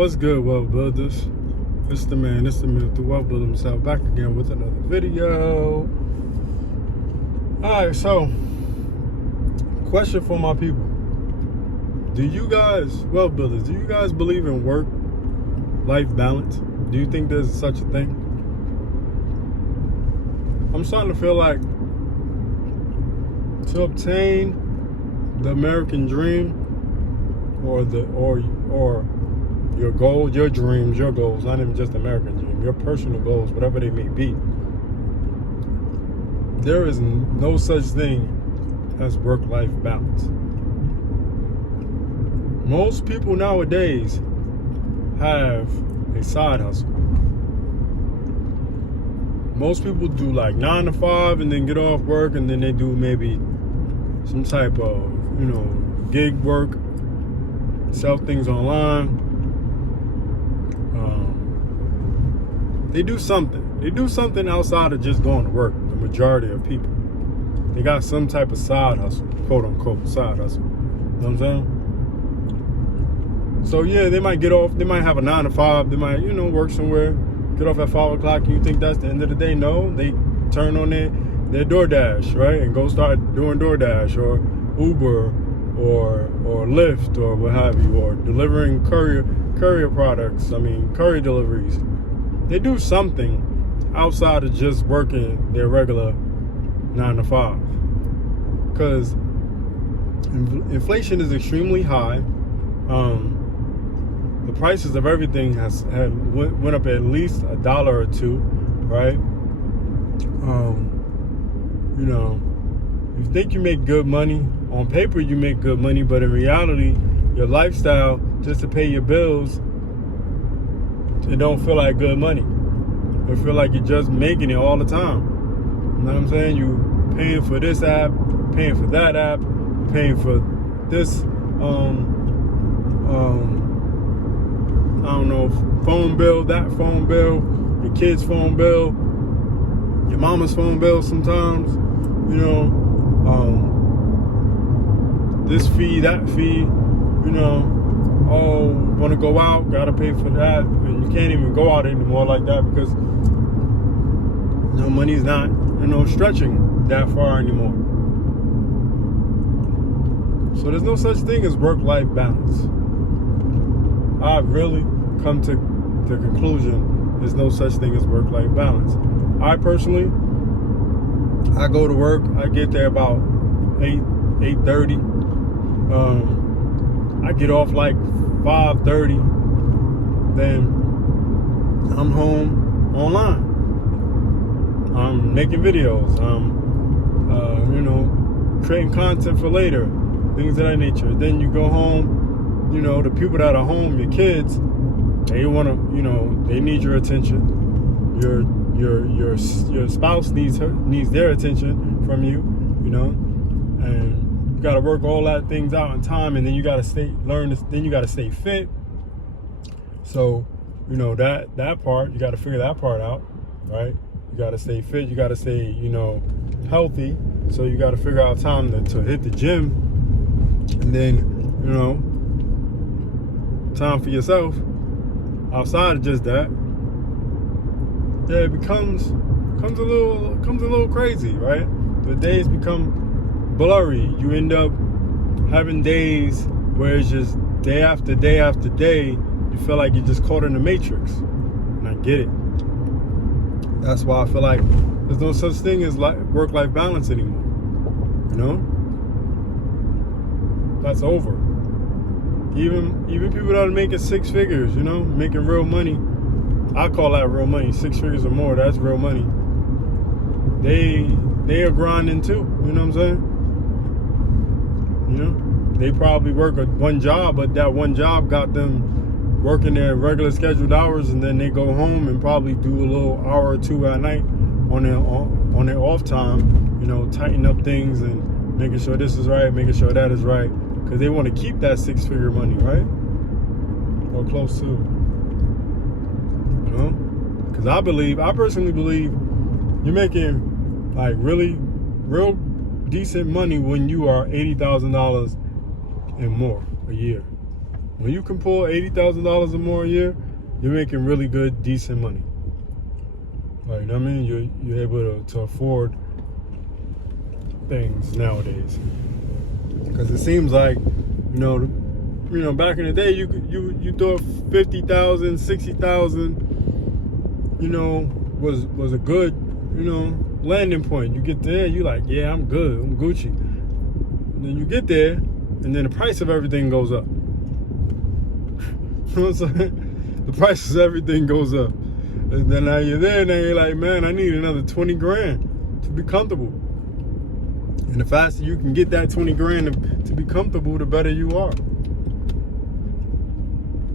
What's good, Wealthbuilderz? It's the man, the Wealthbuilder himself, back again with another video. Alright, so, question for my people. Do you guys, Wealthbuilders, do you guys believe in work-life balance? Do you think there's such a thing? I'm starting to feel like to obtain the American dream or your goals, your dreams, your goals, not even just American dream, your personal goals, whatever they may be, there is no such thing as work-life balance. Most people nowadays have a side hustle. Most people do like 9 to 5 and then get off work and then they do maybe some type of, gig work, sell things online. They do something. They do something outside of just going to work. The majority of people, they got some type of side hustle, quote unquote side hustle. You know what I'm saying? So yeah, they might get off. They might have a 9 to 5. They might, work somewhere, get off at 5 o'clock. And you think that's the end of the day? No, they turn on their DoorDash, right, and go start doing DoorDash or Uber or Lyft or what have you, or delivering courier products. Courier deliveries. They do something outside of just working their regular 9 to 5. Because inflation is extremely high. The prices of everything went up at least $1 or $2, right? You think you make good money. On paper, you make good money, but in reality, your lifestyle, just to pay your bills, it don't feel like good money. It feel like you're just making it all the time. You know what I'm saying? You paying for this app, paying for that app, paying for this, phone bill, that phone bill, your kid's phone bill, your mama's phone bill sometimes, this fee, that fee, want to go out, gotta pay for that, and you can't even go out anymore like that because money's not, stretching that far anymore. So there's no such thing as work-life balance. I've really come to the conclusion there's no such thing as work-life balance. I personally, I go to work, I get there about 8:30. I get off like 5:30. Then I'm home online. I'm making videos. I'm, creating content for later, things of that nature. Then you go home. The people that are home, your kids, they want to, they need your attention. Your spouse needs their attention from you, and you got to work all that things out in time, and then you got to then you got to stay fit. So, that part, you got to figure that part out, right? You got to stay fit, you got to stay, healthy. So you got to figure out time to hit the gym, and then, time for yourself outside of just that. Yeah, it becomes a little crazy, right? The days become blurry. You end up having days where it's just day after day after day. You feel like you're just caught in the matrix, and I get it. That's why I feel like there's no such thing as work-life balance anymore. That's over. Even people that are making 6 figures, making real money. I call that real money. 6 figures or more, that's real money. They are grinding too. You know what I'm saying? They probably work one job, but that one job got them working their regular scheduled hours, and then they go home and probably do a little hour or 2 at night on their off time. Tighten up things and making sure this is right, making sure that is right, because they want to keep that 6-figure money, right? Or close to. Because I personally believe you're making like real decent money when you are $80,000 and more a year. When you can pull $80,000 or more a year, you're making really good, decent money. Like, you know what I mean? You're able to afford things nowadays. Because it seems like, back in the day, you thought 50,000, 60,000, was a good, landing point. You get there, you like, yeah, I'm good, I'm Gucci. And then you get there, and then the price of everything goes up. You know what I'm saying? The price of everything goes up. And then now you're there, now you're like, man, I need another 20 grand to be comfortable. And the faster you can get that 20 grand to be comfortable, the better you are.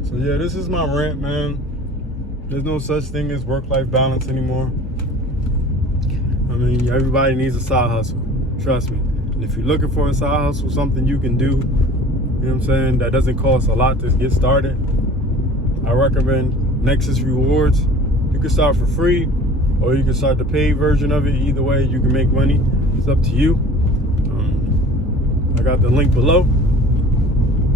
So yeah, this is my rant, man. There's no such thing as work-life balance anymore. I mean, everybody needs a side hustle. Trust me. And if you're looking for a side hustle, something you can do, you know what I'm saying, that doesn't cost a lot to get started, I recommend Nexus Rewards. You can start for free, or you can start the paid version of it. Either way, you can make money. It's up to you. I got the link below.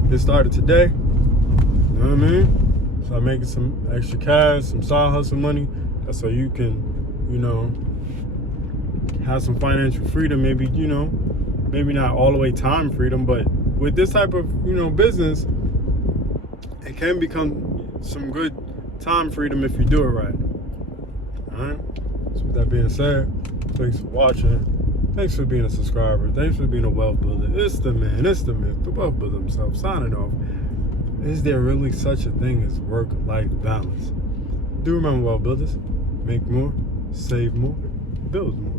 Get started today. You know what I mean? Start making some extra cash, some side hustle money. That's so you can, have some financial freedom. Maybe, maybe not all the way time freedom, but with this type of, business, it can become some good time freedom if you do it right. Alright? So with that being said, thanks for watching. Thanks for being a subscriber. Thanks for being a wealth builder. It's the man, it's the myth, the wealth builder himself, signing off. Is there really such a thing as work-life balance? Do remember, wealth builders, make more, save more, build more.